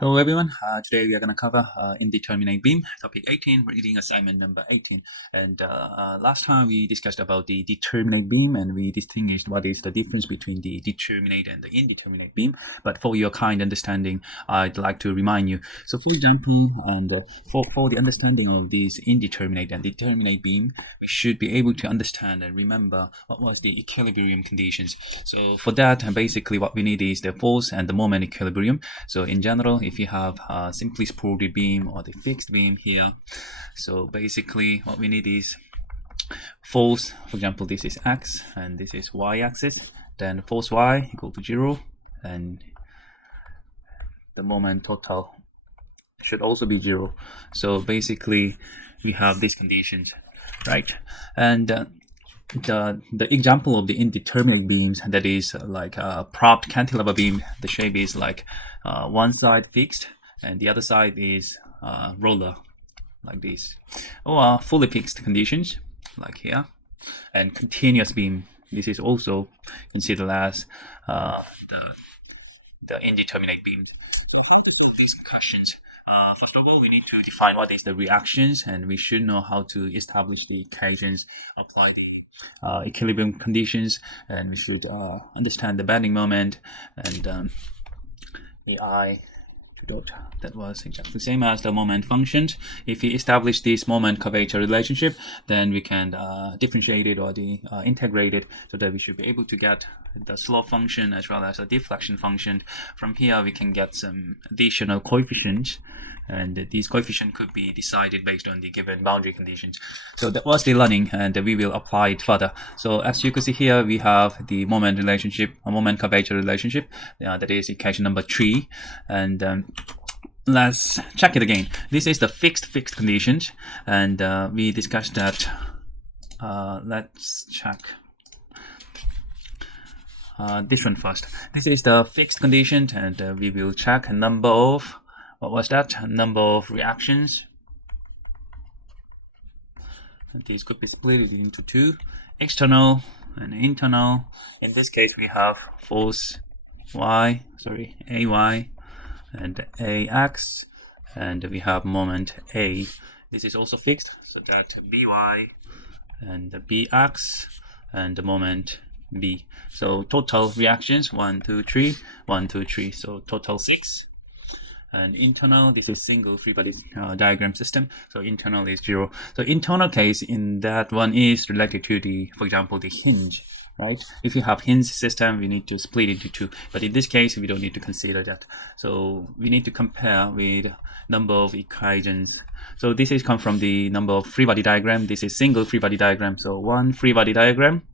Hello everyone, today we are going to cover indeterminate beam, topic 18, reading assignment number 18. And last time we discussed about the determinate beam and we distinguished what is the difference between the determinate and the indeterminate beam. But for your kind understanding, I'd like to remind you. So for example, and for the understanding of this indeterminate and determinate beam, we should be able to understand and remember what was the equilibrium conditions. So for that, basically what we need is the force and the moment equilibrium. So in general, if you have a simply supported beam or the fixed beam here, so basically what we need is force. For example, this is x and this is y-axis, then force y equal to 0, and the moment total should also be 0. So basically we have these conditions, right? And the example of the indeterminate beams, that is like a propped cantilever beam, the shape is like one side fixed and the other side is roller, like this, or fully fixed conditions like here, and continuous beam. This is also considered as the indeterminate beams. So these questions, first of all, we need to define what is the reactions, and we should know how to establish the equations, apply the equilibrium conditions, and we should understand the bending moment and the I to dot. That was exactly the same as the moment functions. If we establish this moment-curvature relationship, then we can differentiate it or integrate it, so that we should be able to get the slope function as well as a deflection function. From here we can get some additional coefficients, and these coefficients could be decided based on the given boundary conditions. So that was the learning, and we will apply it further. So as you can see here, we have the moment relationship, a moment curvature relationship, that is equation number 3, and let's check it again. This is the fixed conditions, and we discussed that. Let's check this one first. This is the fixed condition, and we will check a number of, what was that? A number of reactions. And these could be split into two, external and internal. In this case, we have force AY and AX, and we have moment A. This is also fixed, so that BY and the BX and the moment B. So total reactions 1, 2, 3, 1, 2, 3. So total 6. And internal, this is single free body diagram system. So internal is 0. So internal case in that one is related to the, for example, the hinge, right? If you have hinge system, we need to split into two. But in this case, we don't need to consider that. So we need to compare with number of equations. So this is come from the number of free body diagram. This is single free body diagram. So one free body diagram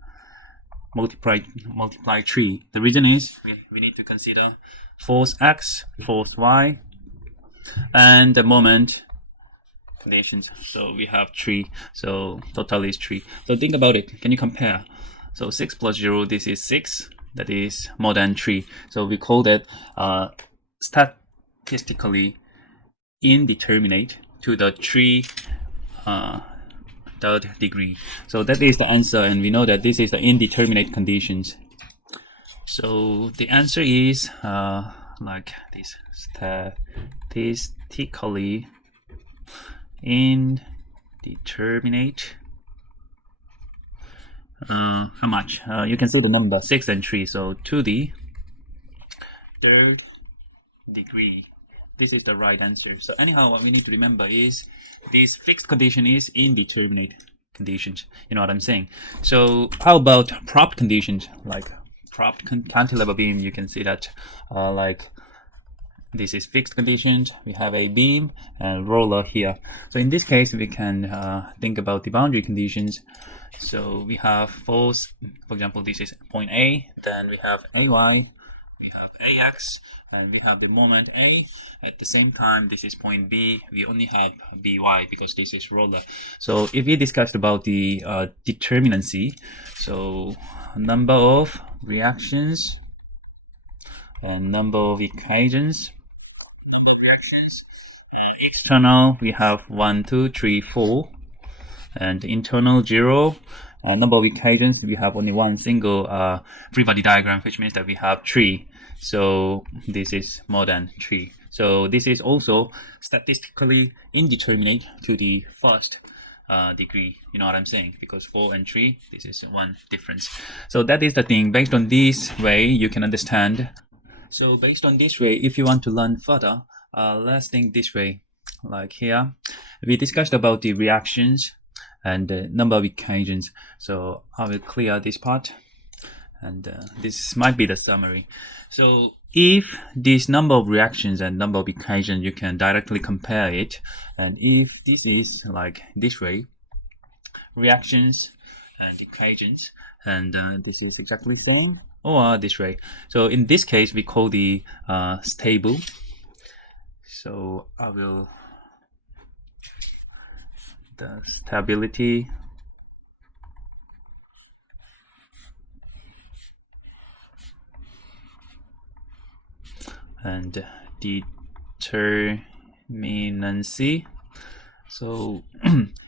multiply 3. The reason is we need to consider force X, force Y, and the moment conditions. So we have 3, so total is 3. So think about it, can you compare? So 6 plus 0, this is 6, that is more than 3. So we call that statistically indeterminate to the 3rd degree. So that is the answer, and we know that this is the indeterminate conditions. So the answer is like this: statistically indeterminate. How much? You can see the number 6 and 3. So to the 3rd degree. This is the right answer. So anyhow, what we need to remember is this fixed condition is indeterminate conditions. You know what I'm saying? So how about propped conditions, like propped cantilever beam? You can see that like this is fixed conditions. We have a beam and roller here. So in this case, we can think about the boundary conditions. So we have force, for example, this is point A, then we have AY, we have AX, and we have the moment A. At the same time, this is point B. We only have BY because this is roller. So if we discussed about the determinacy, so number of reactions and number of equations. External, we have 1, 2, 3, 4, and internal 0. Number of equations, we have only one single free body diagram, which means that we have 3. So this is more than 3. So this is also statistically indeterminate to the first degree, you know what I'm saying, because 4 and 3, this is one difference. So that is the thing. Based on this way, you can understand. So based on this way, if you want to learn further, let's think this way. Like here, we discussed about the reactions and the number of equations. So I will clear this part, and this might be the summary. So if this number of reactions and number of equations, you can directly compare it. And if this is like this way, reactions and equations, and this is exactly same, or this way. So in this case, we call the stable. So I will the stability and determinacy. So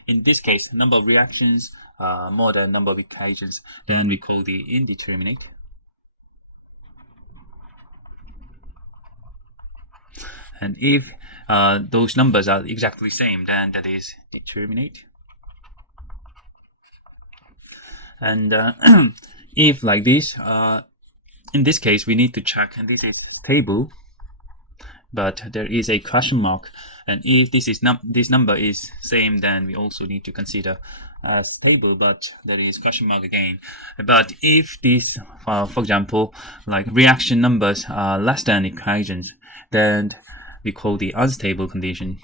in this case, number of reactions more than number of equations, then we call the indeterminate. And if those numbers are exactly same, then that is determinate. And if like this, in this case, we need to check, and this is stable, but there is a question mark. And if this is this number is same, then we also need to consider as stable, but there is question mark again. But if this, for example, like reaction numbers are less than equations, then we call the unstable condition.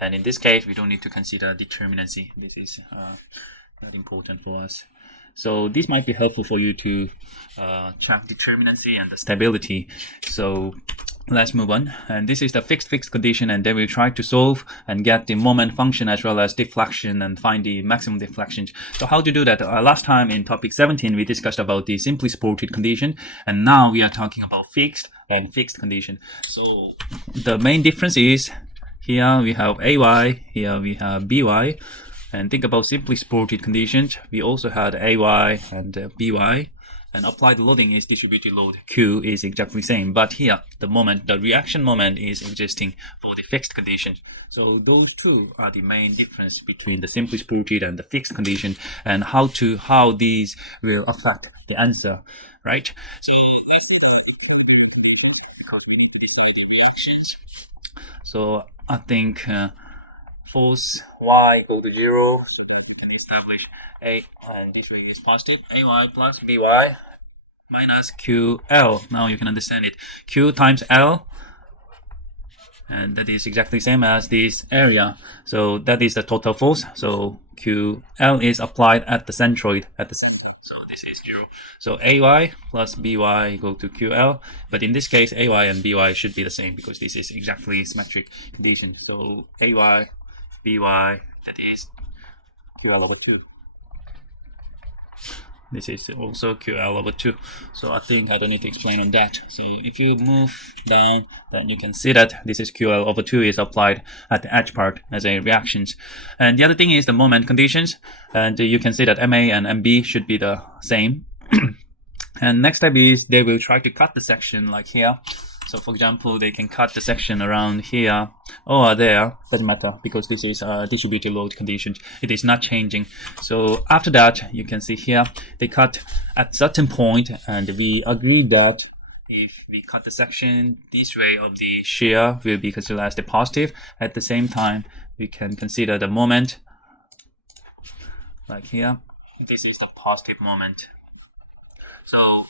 And in this case, we don't need to consider determinacy. This is not important for us. So this might be helpful for you to track determinacy and the stability. So let's move on. And this is the fixed condition, and then we'll try to solve and get the moment function as well as deflection and find the maximum deflection. So how to do that? Last time in topic 17, we discussed about the simply supported condition, and now we are talking about fixed and fixed condition. So the main difference is here we have AY, here we have BY. And think about simply supported conditions. We also had AY and BY, and applied loading is distributed load Q is exactly same. But here, the reaction moment is existing for the fixed condition. So those two are the main difference between the simply supported and the fixed condition, and how these will affect the answer, right? So let's start because we need to decide the reactions. So I think force y equal to 0, so that we can establish A, and this way is positive, AY plus BY minus QL. Now you can understand it. Q times L, and that is exactly same as this area. So that is the total force. So QL is applied at the centroid, at the center. So this is 0. So AY plus BY equal to QL. But in this case, AY and BY should be the same because this is exactly symmetric condition. So AY BY, that is QL over 2. This is also QL over 2. So I think I don't need to explain on that. So if you move down, then you can see that this is QL over 2 is applied at the edge part as a reactions. And the other thing is the moment conditions. And you can see that MA and MB should be the same. And next step is they will try to cut the section like here. So for example, they can cut the section around here or there, doesn't matter, because this is a distributed load condition. It is not changing. So after that, you can see here, they cut at certain point, and we agreed that if we cut the section this way of the shear will be considered as the positive. At the same time, we can consider the moment like here. This is the positive moment. So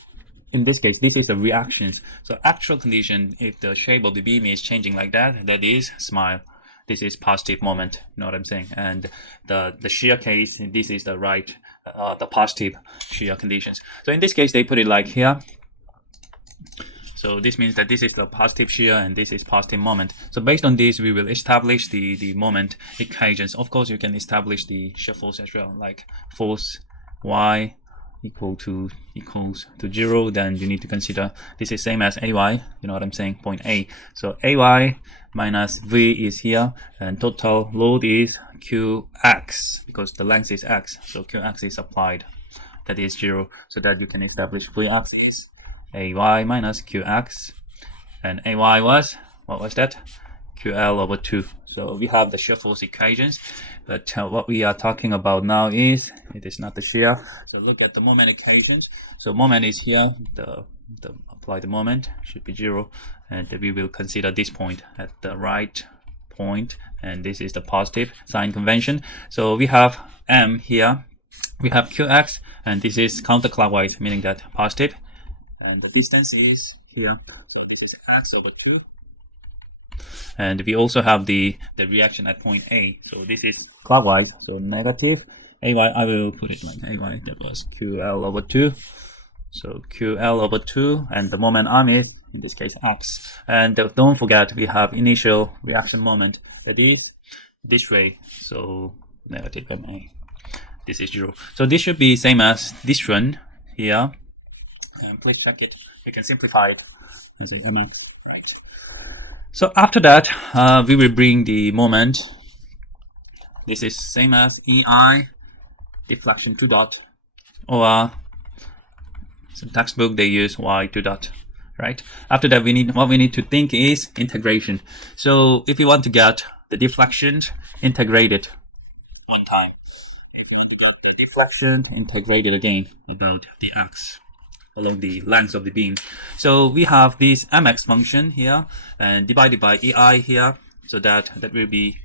in this case, this is the reactions. So actual condition, if the shape of the beam is changing like that, that is smile. This is positive moment, you know what I'm saying? And the shear case, this is the right, the positive shear conditions. So in this case, they put it like here. So this means that this is the positive shear and this is positive moment. So based on this, we will establish the moment equations. Of course, you can establish the shear force as well, like force Y equals to 0. Then you need to consider this is same as AY, you know what I'm saying, point A. So AY minus V is here, and total load is QX because the length is X. So QX is applied, that is 0, so that you can establish Vx is AY minus QX. and AY was, what was that? QL over 2. So we have the shear force equations, but what we are talking about now is, it is not the shear. So look at the moment equations. So moment is here, the apply the moment should be 0, and we will consider this point at the right point, and this is the positive sign convention. So we have M here, we have QX, and this is counterclockwise, meaning that positive, and the distance is here, x over 2. And we also have the reaction at point A. So this is clockwise, so negative AY. I will put it like AY, that was QL over 2. So QL over 2, and the moment arm is, in this case, X. And don't forget, we have initial reaction moment, that is this way, so negative MA. This is 0. So this should be same as this one here. Please check it. You can simplify it as a MA. Right. So after that, we will bring the moment. This is same as EI, deflection 2 dot, or some textbook they use Y 2 dot, right? After that, what we need to think is integration. So if you want to get the deflection, integrated one time. The deflection, integrated again about the X along the length of the beam. So we have this mx function here and divided by EI here, so that will be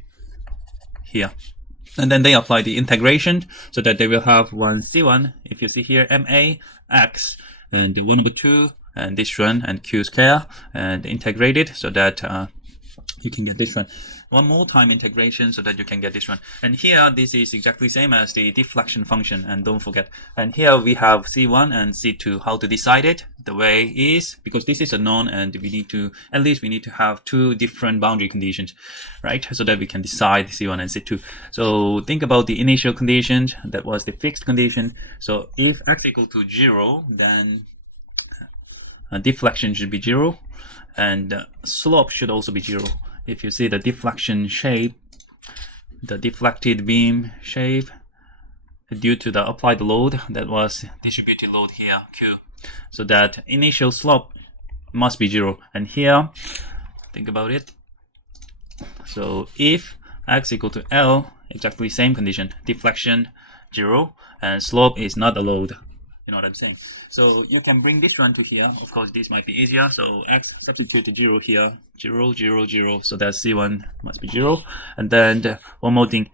here. And then they apply the integration so that they will have one C1, if you see here, MA X, and the 1 over 2, and this one, and Q square, and integrated so that you can get this one. One more time integration so that you can get this one. And here, this is exactly same as the deflection function, and don't forget. And here we have C1 and C2. How to decide it? The way is, because this is a known, and we need to, at least we need to have 2 different boundary conditions, right? So that we can decide C1 and C2. So think about the initial conditions, that was the fixed condition. So if x equal to 0, then deflection should be 0, and slope should also be 0. If you see the deflection shape, the deflected beam shape, due to the applied load, that was distributed load here, Q. So that initial slope must be 0. And here, think about it. So if x equal to L, exactly same condition, deflection 0, and slope is not a load. You know what I'm saying? So you can bring this one to here. Of course, this might be easier. So x substitute 0 here, 0, 0, 0. So that C1 must be 0. And then one more thing.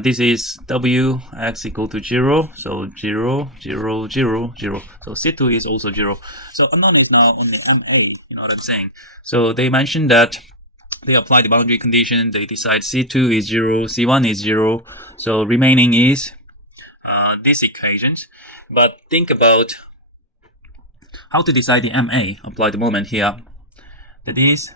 This is W x equal to 0. So 0, 0, 0, 0. So C2 is also 0. So unknown is now in the MA. You know what I'm saying? So they mentioned that they apply the boundary condition. They decide C2 is 0, C1 is 0. So remaining is these equations. But think about how to decide the MA, apply the moment here. That is,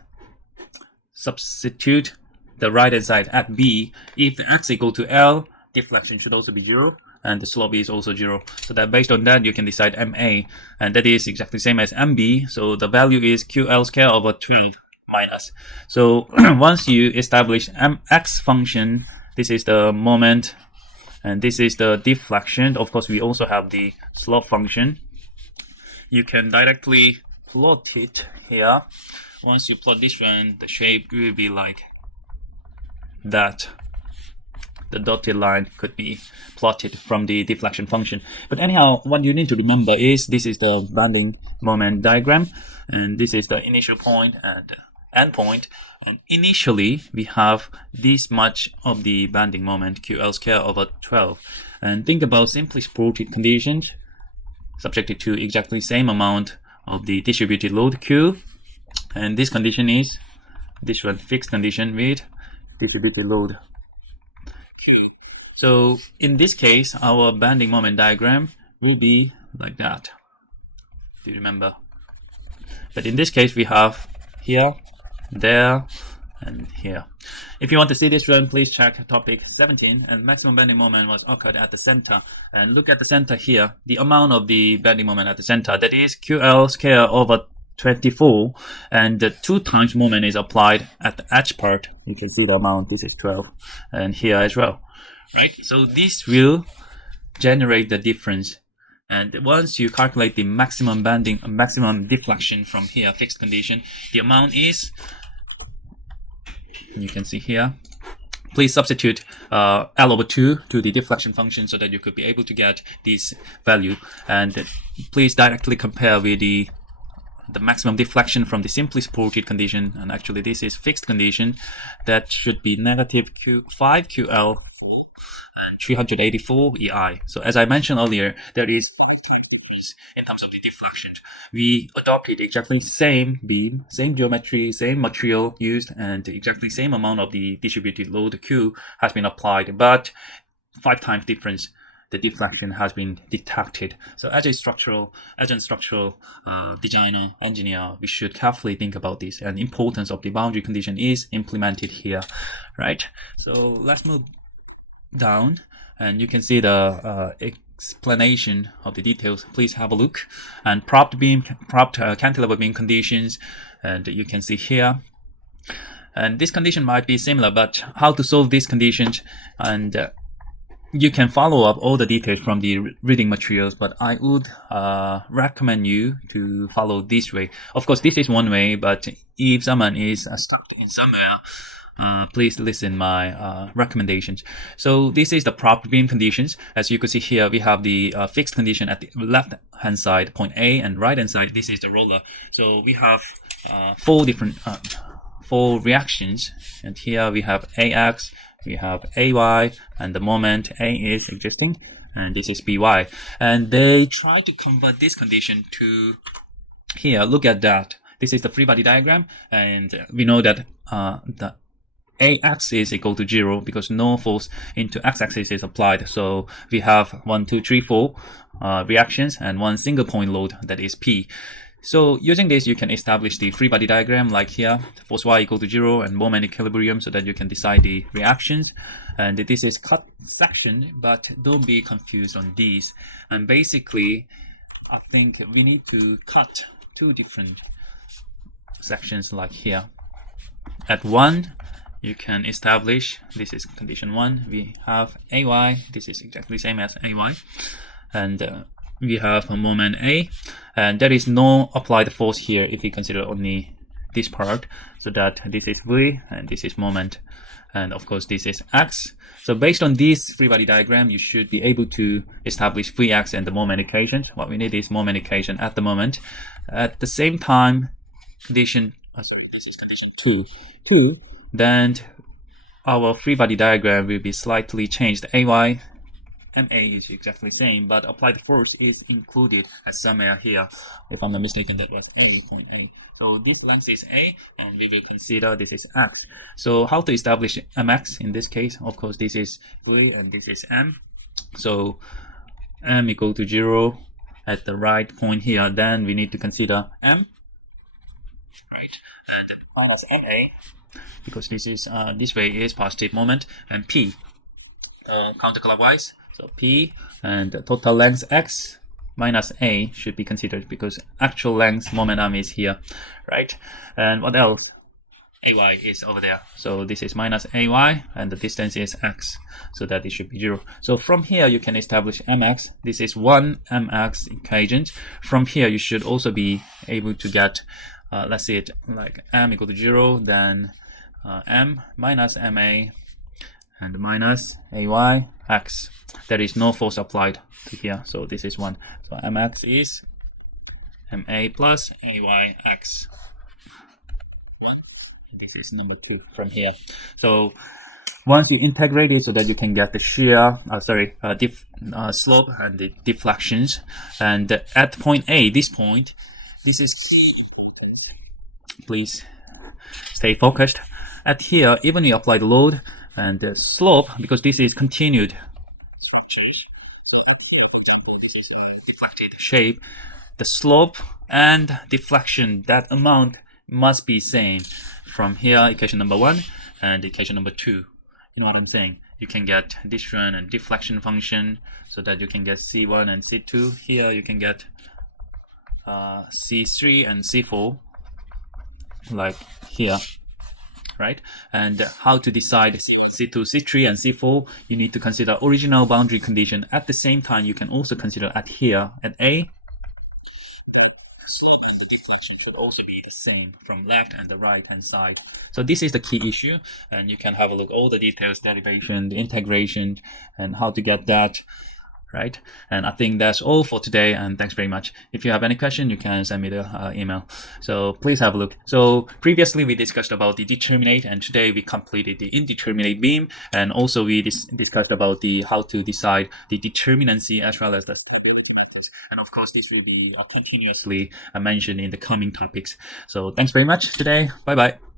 substitute the right hand side at B. If the x equal to L, deflection should also be 0, and the slope is also 0. So that based on that, you can decide MA, and that is exactly same as MB. So the value is QL square over 12 minus. So once you establish MX function, this is the moment, and this is the deflection. Of course, we also have the slope function. You can directly plot it here. Once you plot this one, the shape will be like that. The dotted line could be plotted from the deflection function. But anyhow, what you need to remember is this is the bending moment diagram, and this is the initial point and end point. And initially, we have this much of the bending moment, QL square over 12. And think about simply supported conditions subjected to exactly same amount of the distributed load Q. And this condition is this one, fixed condition with distributed load. So in this case, our bending moment diagram will be like that. Do you remember? But in this case, we have here, there, and here. If you want to see this one, please check topic 17. And maximum bending moment was occurred at the center. And look at the center here, the amount of the bending moment at the center, that is QL square over 24, and the 2 times moment is applied at the edge part. You can see the amount, this is 12, and here as well, right? So this will generate the difference. And once you calculate the maximum bending, maximum deflection from here, fixed condition, the amount is, you can see here. Please substitute L/2 to the deflection function so that you could be able to get this value. And please directly compare with the maximum deflection from the simply supported condition. And actually this is fixed condition. That should be negative 5 QL and 384 EI. So as I mentioned earlier, there is in terms of the deflection. We adopted exactly same beam, same geometry, same material used, and exactly same amount of the distributed load Q has been applied, but 5 times difference, the deflection has been detected. So as a structural designer, engineer, we should carefully think about this, and the importance of the boundary condition is implemented here, right? So let's move down, and you can see the explanation of the details. Please have a look. And propped cantilever beam conditions, and you can see here. And this condition might be similar, but how to solve these conditions, and you can follow up all the details from the reading materials, but I would recommend you to follow this way. Of course, this is one way, but if someone is stuck in somewhere, please listen my recommendations. So this is the propped beam conditions. As you can see here, we have the fixed condition at the left hand side, point A, and right hand side, this is the roller. So we have 4 different 4 reactions, and here we have AX, we have AY, and the moment A is existing, and this is BY. And they try to convert this condition to here. Look at that. This is the free body diagram, and we know that the AX is equal to 0 because no force into x-axis is applied. So we have 1, 2, 3, 4 reactions and one single point load, that is P. So using this, you can establish the free body diagram like here, force Y equal to 0 and moment equilibrium, so that you can decide the reactions. And this is cut section, but don't be confused on these. And basically, I think we need to cut 2 different sections like here. At 1, you can establish, this is condition 1, we have AY, this is exactly same as AY, and we have a moment A, and there is no applied force here if we consider only this part, so that this is V and this is moment, and of course this is X. So based on this free body diagram, you should be able to establish Vx and the moment equations. What we need is moment equation at the moment. At the same time, condition, this is condition 2, then our free body diagram will be slightly changed. AY, MA is exactly the same, but applied force is included as somewhere here. If I'm not mistaken, that was A, point A. So this length is A, and we will consider this is X. So how to establish MX in this case? Of course, this is V and this is M. So M equal to 0 at the right point here. Then we need to consider M, right? And minus MA, because this is this way is positive moment, and P counterclockwise. So P and the total length X minus A should be considered because actual length momentum is here, right? And what else? AY is over there. So this is minus AY and the distance is X, so that it should be 0. So from here you can establish MX. This is 1 MX equation. From here you should also be able to get let's see it like M equal to 0, then M minus MA and minus AY X. There is no force applied to here, so this is 1. So MX is MA plus AY X. This is number 2 from here. So once you integrate it so that you can get the shear, slope and the deflections, and at point A, this is, please stay focused. At here, even we apply the load and the slope, because this is continued deflected shape, the slope and deflection, that amount must be same. From here, equation number 1 and equation number 2. You know what I'm saying? You can get different and deflection function so that you can get C1 and C2. Here you can get C3 and C4, like here. right? And how to decide C2, C3, and C4, you need to consider original boundary condition. At the same time, you can also consider at here, at A, the slope and the deflection should also be the same from left and the right hand side. So this is the key issue, and you can have a look all the details, derivation, the integration, and how to get that. Right, and I think that's all for today, and thanks very much. If you have any question, you can send me the email, so please have a look. So previously we discussed about the determinate, and today we completed the indeterminate beam, and also we discussed about the how to decide the determinancy as well as the stability methods. And of course this will be continuously mentioned in the coming topics. So thanks very much today. Bye bye.